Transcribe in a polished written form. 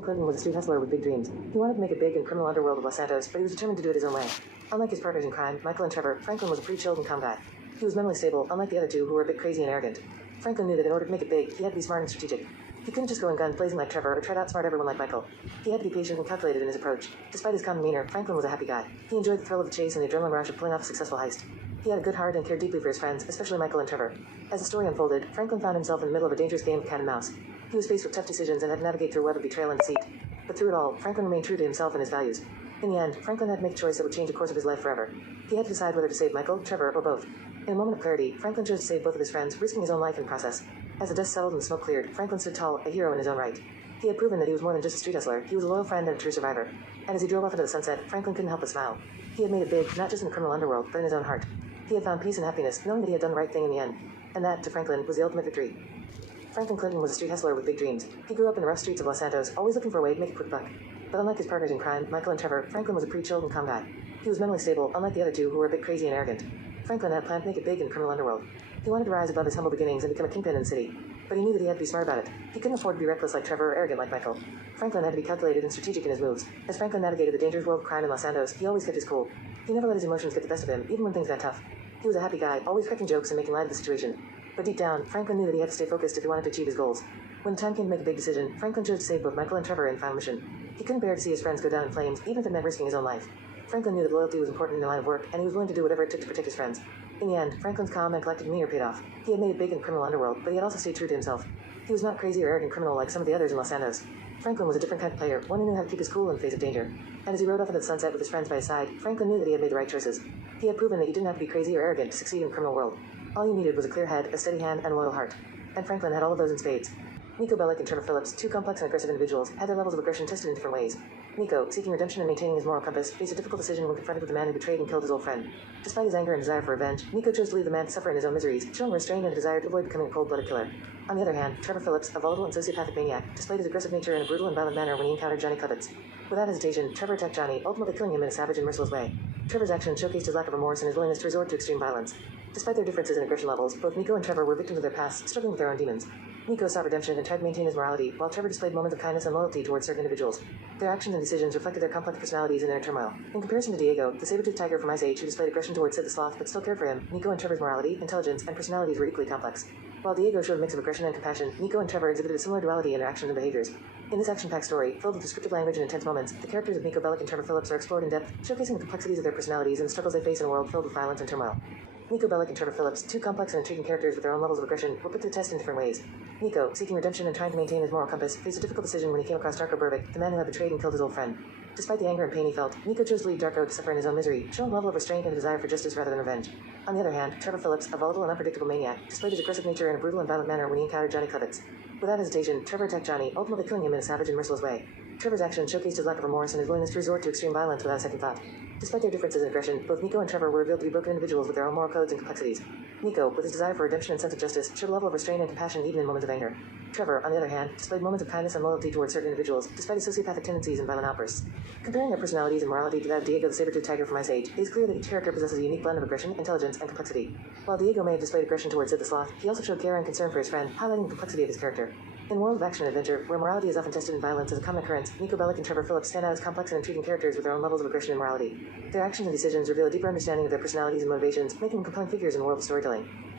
Clinton was a street hustler with big dreams. He wanted to make it big in criminal underworld of Los Santos, but he was determined to do it his own way. Unlike his partners in crime, Michael and Trevor, Franklin was a pretty chilled and calm guy. He was mentally stable, unlike the other two who were a bit crazy and arrogant. Franklin knew that in order to make it big, he had to be smart and strategic. He couldn't just go in guns blazing like Trevor or try to outsmart everyone like Michael. He had to be patient and calculated in his approach. Despite his calm demeanor, Franklin was a happy guy. He enjoyed the thrill of the chase and the adrenaline rush of pulling off a successful heist. He had a good heart and cared deeply for his friends, especially Michael and Trevor. As the story unfolded, Franklin found himself in the middle of a dangerous game of cat and mouse. He was faced with tough decisions and had to navigate through a web of betrayal and deceit. But through it all, Franklin remained true to himself and his values. In the end, Franklin had to make a choice that would change the course of his life forever. He had to decide whether to save Michael, Trevor, or both. In a moment of clarity, Franklin chose to save both of his friends, risking his own life in the process. As the dust settled and the smoke cleared, Franklin stood tall, a hero in his own right. He had proven that he was more than just a street hustler. He was a loyal friend and a true survivor. And as he drove off into the sunset, Franklin couldn't help but smile. He had made it big, not just in the criminal underworld, but in his own heart. He had found peace and happiness, knowing that he had done the right thing in the end. And that, to Franklin, was the ultimate victory. Franklin Clinton was a street hustler with big dreams. He grew up in the rough streets of Los Santos, always looking for a way to make a quick buck. But unlike his partners in crime, Michael and Trevor, Franklin was a pretty chilled and calm guy. He was mentally stable, unlike the other two who were a bit crazy and arrogant. Franklin had planned to make it big in the criminal underworld. He wanted to rise above his humble beginnings and become a kingpin in the city. But he knew that he had to be smart about it. He couldn't afford to be reckless like Trevor or arrogant like Michael. Franklin had to be calculated and strategic in his moves. As Franklin navigated the dangerous world of crime in Los Santos, he always kept his cool. He never let his emotions get the best of him, even when things got tough. He was a happy guy, always cracking jokes and making light of the situation. But deep down, Franklin knew that he had to stay focused if he wanted to achieve his goals. When the time came to make a big decision, Franklin chose to save both Michael and Trevor in the final mission. He couldn't bear to see his friends go down in flames, even if it meant risking his own life. Franklin knew that loyalty was important in the line of work, and he was willing to do whatever it took to protect his friends. In the end, Franklin's calm and collected demeanor paid off. He had made it big in the criminal underworld, but he had also stayed true to himself. He was not crazy or arrogant criminal like some of the others in Los Santos. Franklin was a different kind of player, one who knew how to keep his cool in the face of danger. And as he rode off into the sunset with his friends by his side, Franklin knew that he had made the right choices. He had proven that you didn't have to be crazy or arrogant to succeed in the criminal world. All you needed was a clear head, a steady hand, and a loyal heart. And Franklin had all of those in spades. Nico Bellic and Trevor Phillips, two complex and aggressive individuals, had their levels of aggression tested in different ways. Nico, seeking redemption and maintaining his moral compass, faced a difficult decision when confronted with the man who betrayed and killed his old friend. Despite his anger and desire for revenge, Nico chose to leave the man to suffer in his own miseries, showing restraint and a desire to avoid becoming a cold-blooded killer. On the other hand, Trevor Phillips, a volatile and sociopathic maniac, displayed his aggressive nature in a brutal and violent manner when he encountered Johnny Klebitz. Without hesitation, Trevor attacked Johnny, ultimately killing him in a savage and merciless way. Trevor's actions showcased his lack of remorse and his willingness to resort to extreme violence. Despite their differences in aggression levels, both Nico and Trevor were victims of their past, struggling with their own demons. Nico sought redemption and tried to maintain his morality, while Trevor displayed moments of kindness and loyalty towards certain individuals. Their actions and decisions reflected their complex personalities and inner turmoil. In comparison to Diego, the saber-toothed tiger from Ice Age who displayed aggression towards Sid the Sloth but still cared for him, Nico and Trevor's morality, intelligence, and personalities were equally complex. While Diego showed a mix of aggression and compassion, Nico and Trevor exhibited a similar duality in their actions and behaviors. In this action-packed story, filled with descriptive language and intense moments, the characters of Nico Bellic and Trevor Phillips are explored in depth, showcasing the complexities of their personalities and the struggles they face in a world filled with violence and turmoil. Nico Bellic and Trevor Phillips, two complex and intriguing characters with their own levels of aggression, were put to the test in different ways. Nico, seeking redemption and trying to maintain his moral compass, faced a difficult decision when he came across Darko Burbic, the man who had betrayed and killed his old friend. Despite the anger and pain he felt, Nico chose to leave Darko to suffer in his own misery, showing a level of restraint and a desire for justice rather than revenge. On the other hand, Trevor Phillips, a volatile and unpredictable maniac, displayed his aggressive nature in a brutal and violent manner when he encountered Johnny Klebitz. Without hesitation, Trevor attacked Johnny, ultimately killing him in a savage and merciless way. Trevor's actions showcased his lack of remorse and his willingness to resort to extreme violence without a second thought. Despite their differences in aggression, both Nico and Trevor were revealed to be broken individuals with their own moral codes and complexities. Nico, with his desire for redemption and sense of justice, showed a level of restraint and compassion even in moments of anger. Trevor, on the other hand, displayed moments of kindness and loyalty towards certain individuals, despite his sociopathic tendencies and violent outbursts. Comparing their personalities and morality to that of Diego the saber-toothed tiger from Ice Age, it is clear that each character possesses a unique blend of aggression, intelligence, and complexity. While Diego may have displayed aggression towards Sid the Sloth, he also showed care and concern for his friend, highlighting the complexity of his character. In a world of action and adventure, where morality is often tested in violence as a common occurrence, Nico Bellic and Trevor Phillips stand out as complex and intriguing characters with their own levels of aggression and morality. Their actions and decisions reveal a deeper understanding of their personalities and motivations, making them compelling figures in the world of storytelling.